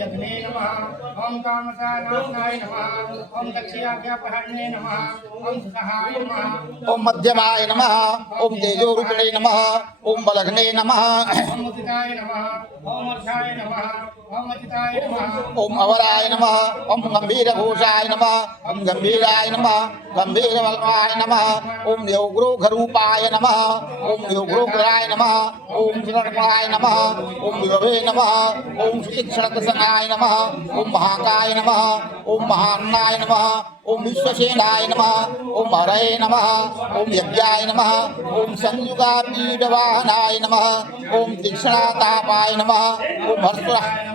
यज्ञे नमः ओम कामसानाय नमः ओम दक्षिणाज्ञापहरणे नमः ओम सहाय नमः ओम मध्यमाय नमः ओम तेजोरूपिणे नमः ओम बलघ्ने नमः ओम उदिताय नमः ओम अर्धाय नमः ओम अजिताय नमः ओम अवराय नमः ओम गंभीरघोषाय नमः ओम गंभीराय नमः गंभीरवल्काय नमः ओम योगरूपाय नमः ओम योगरूपाय नमः ओम विगणकाय नमः ओम विभवे नमः ओम सुतीक्ष्णकसनाय नमः ओम महाकाय नमः ओम महान्नाय नमः ओम विश्वसेनाय नमः ओम हरये नमः ओम यज्ञाय नमः ओम संयुगापीडवाहनाय नमः ओम तीक्ष्णतापाय नमः ओम हर्षः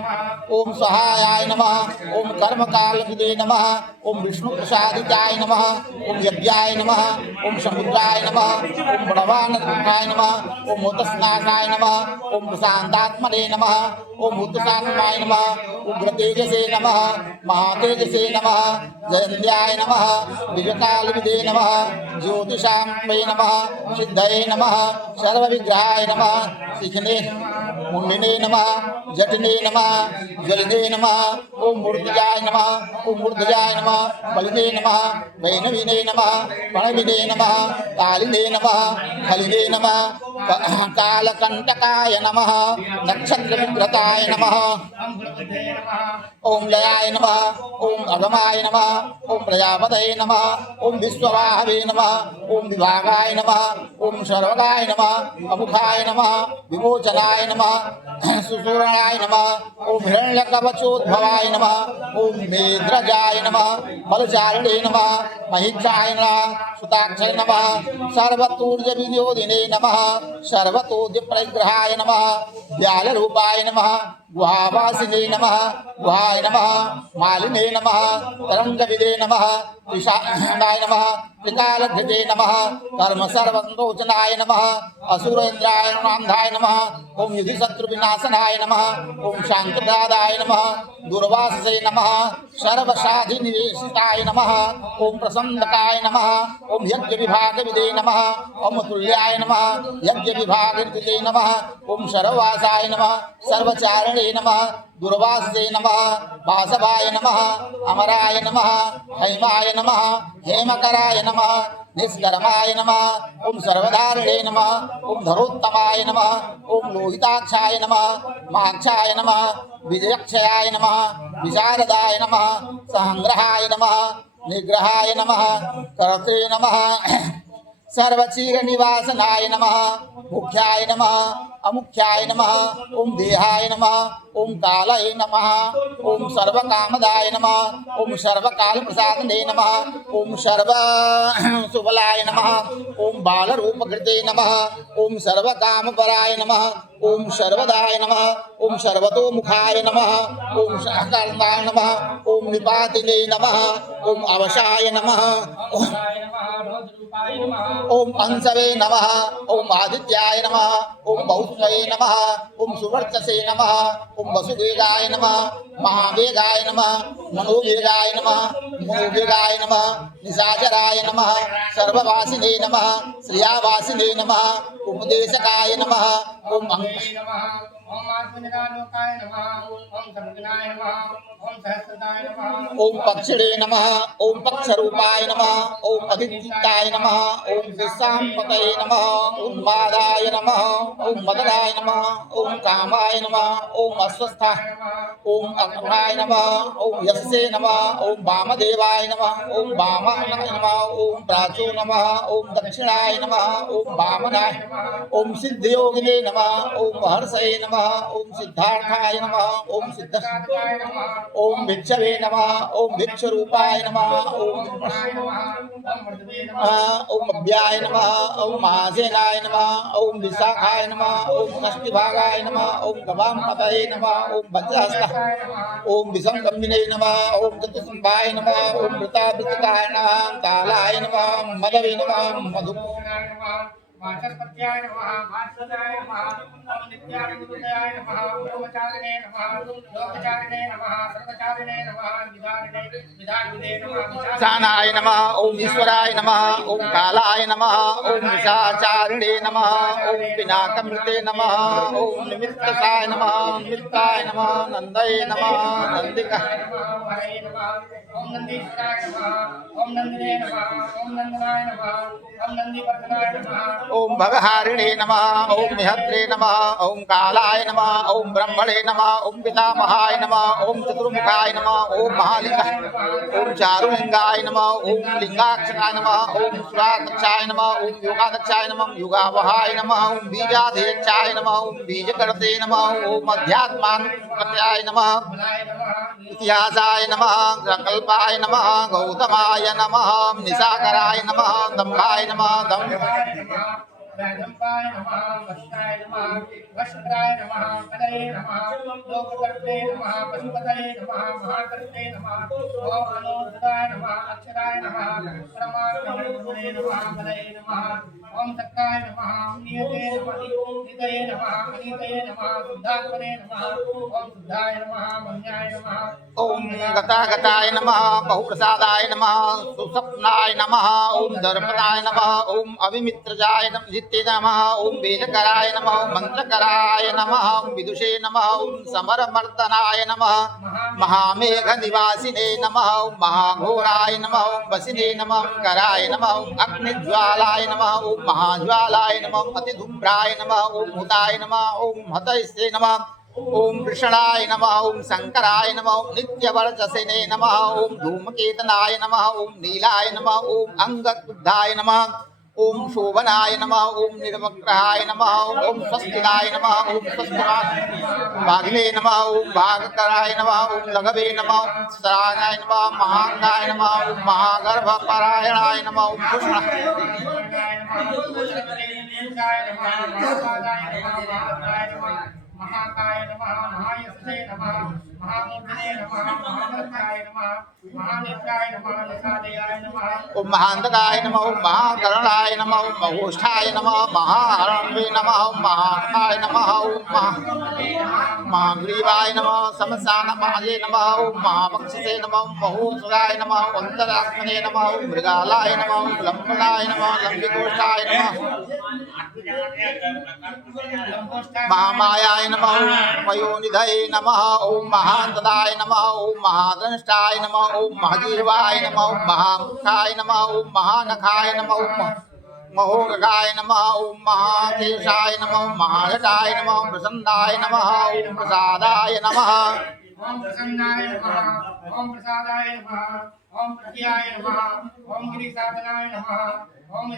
ओम सहायाय नमः ओम कर्मकालविदे नमः ओम विष्णुप्रसादिताय नमः ओम यज्ञाय नमः ओम समुद्राय नमः ओम बड़वानकाय नमः ओम भूतस्नाथाय नमः ओम प्रशांतात्मने नमः ओम भूतसात्माय नमः उग्रतेजसे नमः महातेजसे नमः जयन्त्याय नमः विजयकालविदे नमः ज्योतिषाम्बे नमः सिद्धये नमः सर्वविग्रहाय नमः शिखने मुंडिने नमः जटने नमः ज्वलिने नमः ओम मूर्तिजाय नमः ओम मूर्तिजाय नमः बलिने नमः वैनविने नमः प्रणविने नमः कालिने नमः खलिने नमः कालकंटकाय नमः नक्षत्रविग्रताय नमः ओम लयाय नमः ओम अगमाय नमः ओम प्रजापतये नमः ओम विश्ववाहवे नमः ओम विभागाय नमः ओम सर्वगाय नमः अमुखाय नमः विमोचनाय नमः सुसूरणाय नमः ओम हिरण्यकवचोद्भवाय नमः ओम मेद्रजाय नमः बलचारिणे नमः महिषाय नमः सुताक्षय नमः सर्वतूर्यविद्योदिने नमः सर्वतोद्यप्रग्रहाय नमः व्यालरूपाय नमः गुहावासिने नमः गुहाय नमः मालिने नमः तरंगविदे नमः त्रिशानाय नमः त्रिकालधृते नमः कर्म सर्वलोचनाय नमः असुरेन्द्राय नांधाय नमः ओम युधिशत्रुविनाशनाय नमः ओम शांतिप्रदाय नमः दुर्वाससे नमः सर्वसाधिनिवेशिताय नमः ओम प्रसन्नकाय नमः ओम यज्ञविभागविदे नमः ओम तुल्याय नमः यज्ञविभागविदे नमः ओम सर्ववासाय नमः सर्वचारिणे नमः दुर्वासे नमः वासवाय नमः अमराय नमः हैमाय नमः हेमकराय नमः निष्कर्माय नमः ओम सर्वधारिणे नमः ओम धरोत्तमाय नमः ओम लोहिताक्षाय नमः माक्षाय नमः विजयक्षयाय नमः विशारदाय नमः संग्रहाय नमः निग्रहाय नमः कर्त्रे नमः सर्वचीर निवासनाय नमः मुख्याय नमः अमुख्याय नमः ओम देहाय नमः ओम कालये नमः ओम सर्वकामदाय नमः ओम सर्वकाल प्रसादने नमः ओम सर्व सुबलाय नमः ओम बालरूपकृते नमः ओम सर्वकामपराय नमः ओम सर्वदाय नमः ओम सर्वतोमुखाय नमः ओम सहकर्णाय नमः ओम निपातिने नमः ओम अवशाय नमः ओम अंसवे नमः ओम आदित्याय नमः ओम बहुत्वये नमः ओम सुवर्चसे नमः ओम वसुवेगाय नमः महावेगाय नमः मनोवेगाय नमः मनोवेगाय नमः निशाचराय नमः सर्ववासिने नमः श्रियावासिने नमः उपदेशकाय नमः ओम ओम आत्मनिरालोकाय नमः ओम सर्वज्ञाय नमः ओम सहस्रताय नमः ओम पक्षिणे नमः ओम पक्षरूपाय नमः ओम अदित्याय नमः ओम विश्वाम्पतये नमः ओम मादाय नमः ओम मदनाय नमः ओम कामाय नमः ओम अस्वस्थाय ओम अग्नाय नमः ओम यस्से नमः ओम वामदेवाय नमः ओम वामाय नमः ओम प्राचो नमः ओम दक्षिणाय नमः ओम वामनाय ओम सिद्धयोगिने नमः ओम हर्षये नमः ओम सिद्धार्थाय नमः ओम सिद्ध ओम भिक्षवे नमः ओम भिक्षरूपाय नमः ओम अव्याय नमः ओम महासेनाय नमः ओम विशाखाय नमः ओम कष्टिभागाय नमः ओम गवाम्पतये नमः ओम वज्रहस्ताय ओम विसंगम्बिने नमः ओम चतुष्पाय नमः ओम वृतावृतकाय नमः कालाय नमः मदवे नमः मधु वाचस्पत्याय नमः वाचस्पत्याय नमः ओम नित्यानंदयाय नमः ब्रह्मचारिणे नमः लोकचारिणे नमः सर्वचारिणे नमः विदारिणे विदारिणे नमः शानाय नमः ओम ईश्वराय नमः ओम कालाय नमः ओम विशाचारिणे नमः ओम पिनाकमृते नमः ओम निमित्तसाय नमः निमित्ताय नमः नंदये नमः नंदिका हरे नमः ओम नंदीश्वराय नमः ओम नंदिने नमः ओम नंदनाय नमः ओम नंदीवर्धनाय नमः ओम भगहारिणे नमः ओम निहत्रे नमः ओम कालाय नमः ओम ब्रह्मणे नमः ओम पितामहाय नमः ओम चतुर्मुखाय नमः ओम महालिंगाय ओम चारुलिंगाय नमः ओम लिंगाक्षराय नमः ओम सुराध्यक्षाय नमः ओम योगाध्यक्षाय नमः युगावहाय नमः ओम बीजाध्यक्षाय नमः ओम बीजकर्ते नमः ओम अध्यात्मानुपत्याय नमः भलाय नमः इतिहासाय नमः कल्पाय नमः गौतमाय नमः निशाकराय नमः दम्भाय नमः राजम्बाय नमः वशिष्ठाय नमः वशुकराय नमः कलये नमः लोककर्ते नमः पशुपतये नमः महाकर्ते नमः ओम अनोदराय नमः अक्षराय नमः परमात्मने नमः कलये नमः ओम सक्ताय नमः नियते नमः नितये नमः अनितये नमः शुद्धात्मने नमः ओम शुद्धाय नमः मन्याय नमः ओम गतागताय नमः बहुप्रसादाय नमः सुसप्नाय नमः ओम धर्मदाय नमः ओम अविमित्रजाय जित्ते नमः ओम वेदकराय नमः ओम मंत्रकराय नमः ओम विदुषे नमः ओम समरमर्दनाय नमः महामेघ निवासिने नमः ओम महाघोराय नमः ओम वसिने नमः ओम कराय नमः ओम अग्निज्वालाय नमः ओम महाज्वालाय नमः ओम अतिधूम्राय नमः ओम हुताय नमः ओम हतैस्ते नमः ओम कृष्णाय नमः ओम शंकराय नमः ओम नित्यवर्चसिने नमः ओम धूमकेतनाय नमः ओम नीलाय नमः ओम अंगकुद्धाय नमः ओम शोभनाय नमः ओम निर्वग्रहाय नमः ओम स्वस्तिदाय नमः ओम भागिने नमः ओम भागकराय नमः ओम लघवे नमः ओम सराय नमः महांगाय नमः ओम महागर्भपरायणाय नमः ओम कृष्ण महाकाय नमः महायस्ते नमः महामूर्धने नमः महामर्त्याय नमः महानेत्राय नमः निषादयाय नमः ओम महांतकाय नमः ओम महाकरणाय नमः ओम महोष्ठाय नमः महाहरणे नमः ओम महाकाय नमः ओम महाग्रीवाय नमः समसानमाये नमः ओम महापक्षसे नमः ओम महोत्सवाय नमः ओम अंतरात्मने नमः ओम मृगालाय नमः ओम लंबनाय नमः लंबिकोष्ठाय नमः महामायाय नमः ओम मयोनिधये नमः ओम महांतदाय नमः ओम महादंष्टाय नमः ओम महाजीवाय नमः ओम महामुखाय नमः ओम महानखाय नमः ओम महोगाय नमः ओम महाकेशाय नमः ओम महाजटाय नमः ओम प्रसन्नाय नमः ओम प्रसादाय नमः ओम प्रसन्नाय नमः ओम प्रसादाय नमः ओम प्रत्याय नमः ओम गिरिसाधनाय नमः ओम